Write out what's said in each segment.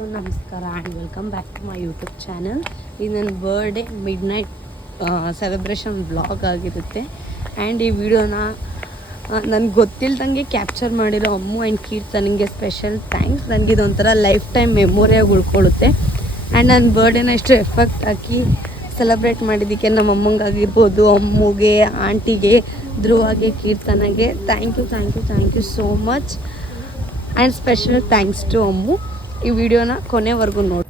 Hello ನಮಸ್ಕಾರ and welcome back to my YouTube channel. ಇದು ನನ್ನ birthday midnight celebration vlog ಆಗಿರುತ್ತೆ. And ಈ ವಿಡಿಯೋನ ನನಗೆ ಗೊತ್ತಿಲ್ದಂಗೆ ಕ್ಯಾಪ್ಚರ್ ಮಾಡಿರೋ ಅಮ್ಮು ಆ್ಯಂಡ್ ಕೀರ್ತನಿಗೆ ಸ್ಪೆಷಲ್ ಥ್ಯಾಂಕ್ಸ್. ನನಗೆ ಇದೊಂಥರ ಲೈಫ್ ಟೈಮ್ ಮೆಮೊರಿಯಾಗಿ ಉಳ್ಕೊಳ್ಳುತ್ತೆ. ಆ್ಯಂಡ್ ನನ್ನ ಬರ್ಡೇನ ಎಷ್ಟು ಎಫೆಕ್ಟ್ ಹಾಕಿ ಸೆಲೆಬ್ರೇಟ್ ಮಾಡಿದ್ದಕ್ಕೆ ನಮ್ಮ ಅಮ್ಮಂಗಾಗಿರ್ಬೋದು, ಅಮ್ಮುಗೆ, ಆಂಟಿಗೆ, ಧ್ರುವಾಗೆ, ಕೀರ್ತನಗೆ thank you so much. And special thanks to Ammu. ಈ ವಿಡಿಯೋನ ಕೊನೆವರೆಗೂ ನೋಡಿ.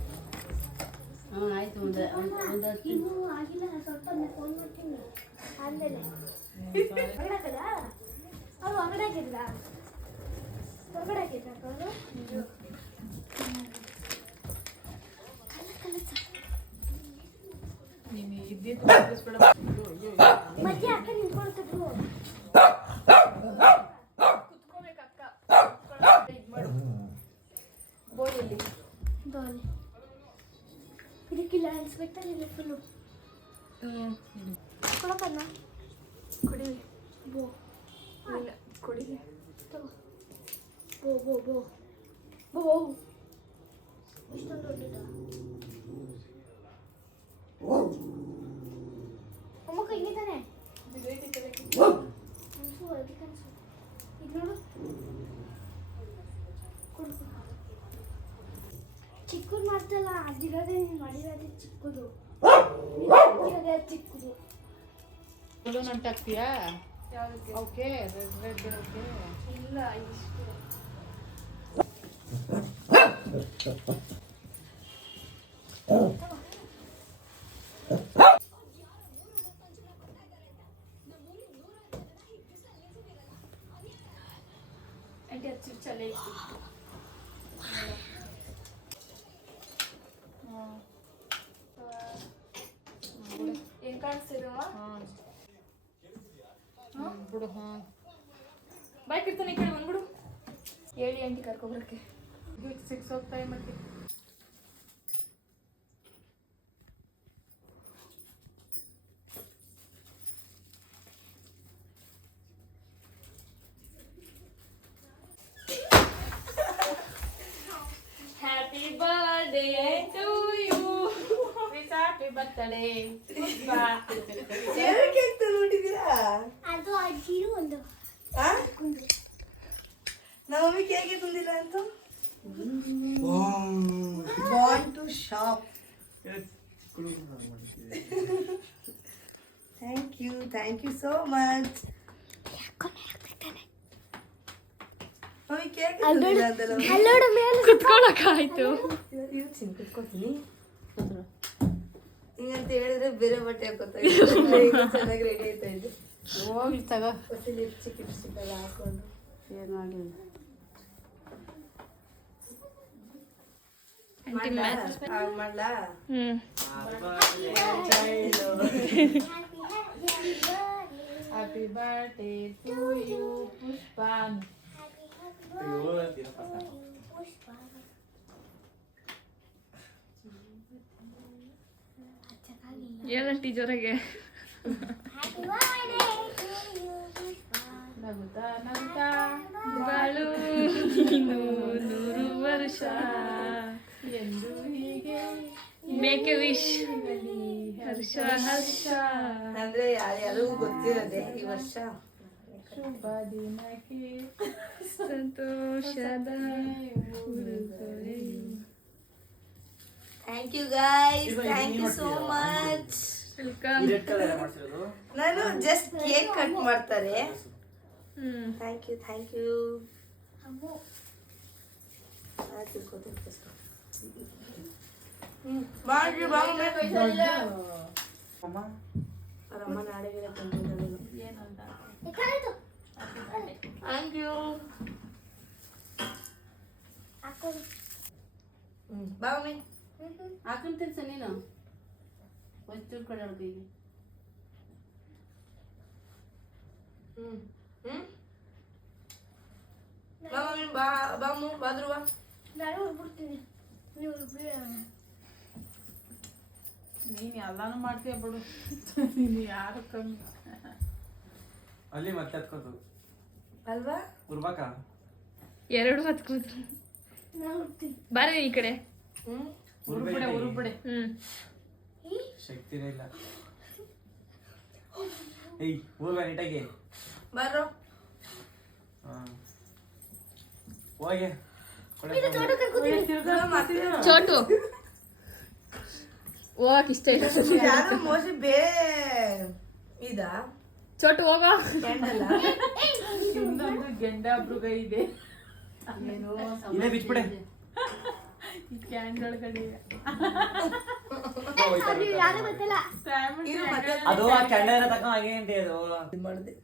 ಇದಕ್ಕಿಲ್ಲ ಇನ್ಸ್ಪೆಕ್ಟರ್ ಇಲ್ಲ ಫುಲ್ಲು ಕೊಡಕಲ್ಲ ಕೊಡಿ ಬೋ ಇಲ್ಲ ಕೊಡಿ ಬೋ ಬೋ ಬೋ ಬೋ ಬೋ ಇಷ್ಟೊಂದು ದೊಡ್ಡದ ಅಮ್ಮ ಕೈಗೆ ತಾನೆ ಅನ್ಸು ಅದಕ್ಕೆ ಅನ್ಸು ಇದು ನೋಡು ಕೊಡು ಚಿಕ್ಕದು ಮಾಡ್ತಲ್ಲ ಅದಿರೋದೇ ನೀನು ಮಾಡಿರೋದೇ ಚಿಕ್ಕದು ಚಿಕ್ಕದು ನಟ್ಟಾಕ್ತೀಯಾ ಓಕೆ ಇಲ್ಲ ಇಷ್ಟು ಆಂಟಿ ಹಚ್ಚಿ ಚಲೆ ಇತ್ತು ಏನ್ ಕಾಣಿಸ್ತಿದವ ಬಿಡು ಬಾಯ್ ಕಿರ್ತಾನೆ ಈ ಕಡೆ ಬಂದ್ಬಿಡು ಹೇಳಿ ಆಂಟಿ ಕರ್ಕೊಬರಕ್ಕೆ ಸಿಕ್ಸ್ ಹೋಗ್ತಾ ಮತ್ತೆ happy birthday to you happy birthday ಅದು ಅಜ್ಜಿರು ಒಂದು ನಮ್ಮಿ ಕೇಗೆ ತಂದಿಲ್ಲ ಅಂತ ಬಾಂಡ್ ಟು ಶಾಪ್. Thank you so much. Mummy cake ತಂದಿಲ್ಲ ಅಂತಲ್ಲ. ಕುತ್ಕೊಳಕಾಯ್ತು ಇವತ್ತು ಕುತ್ಕೋತೀನಿ ಹಿಂಗಂತ ಹೇಳಿದ್ರೆ ಬೇರೆ ಬಟ್ಟೆ ಹಾಕೋತಾ ಚೆನ್ನಾಗಿ ರೆಡಿ ಆಯ್ತಾ ಇದ್ದೆ. ಹೋಗ್ಲಿ ತಗೋ ಹೊಸ ಲಿಪ್ಸ್ಟಿಕ್ ಎಲ್ಲ ಹಾಕೊಂಡು ಏನು ಮಾಡಲಿಲ್ಲ ಮಾಡ್ಲಾ ಹ್ಯಾಪಿ ಬರ್ತ್ಡೇ ಟು ಯು ಪುಷ್ಪಾನ್ ಏನಂಟಿ ಜೋರಾಗೆ ನಗುತ್ತಾ ನಗುತ್ತಾ ಬಾಳು ಇನ್ನು 100 ವರ್ಷ ಎಂದು ಹೀಗೆ make a wish Harsha Harsha ಅಂದ್ರೆ ಯಾರಿಗೂ ಗೊತ್ತಿರೋದೆ ಈ ವರ್ಷ. ಶುಭ ದಿನಕ್ಕೆ ಸಂತೋಷದ thank you guys, thank you so much. Welcome. ನಾನು ಜಸ್ಟ್ ಕೇಕ್ ಕಟ್ ಮಾಡ್ತಾರೆ. ಥ್ಯಾಂಕ್ ಯು ಮಾಡ್ರಿ ಅಮ್ಮ ನಾಳೆ ಏನಂತ ಥ್ಯಾಂಕ್ ಯು. ಬಾ ಮಮ್ಮಿ. ಹಾಕೊಂತೀನಿ ಸರ್ ನೀನು ಒಂಚೂರು ಕಡೆ ಕೈಗೆ ಬಾ ಮಮ್ಮಿ, ಬಾ ಧ್ರುವ. ನಾನು ಹೋಗ್ಬಿಡ್ತೀನಿ ನೀವು ನೀನು ಎಲ್ಲಾನು ಮಾಡ್ತೀಯ ಬಿಡು ನೀನು ಯಾರು ಕಮ್ಮಿ ಅಲ್ಲಿ ಮತ್ತೆ ಹತ್ಕೋತು ಅಲ್ವಾ ಉರ್ಬಾಕ ಎರಡು ಹತ್ಕೋದ್ರು ಬಾರೆ ಈ ಕಡೆ ಉರುಬಿಡೆ ಉರುಬಿಡೆ. ಶಕ್ತಿನೇ ಇಲ್ಲ. ಏಯ್ ಹೋಗ ನೀಟಾಗಿ ಬರೋ ಹೋಗಿ ಚೋಟು ಹೋಗಕ್ ಇಷ್ಟ ಇಲ್ಲ. ಯಾರು ಮೋಸ್ಟ್ಲಿ ಬೇರೆ ಇದಾ ಚೋಟು ಹೋಗ. ಇನ್ನೊಂದು ಗೆಂಡ ಮೃಗ ಇದೆ. ಇಲ್ಲೇ ಬಿಚ್ಬಿಡೆ. ಈ ಕ್ಯಾನ್ ಒಳಗಡೆ ಅದು ಆ ಕೆಂಡ ತಕ್ಕ ಹಾಗೆ ಅಂತ ಅದು ಮಾಡಿದೆ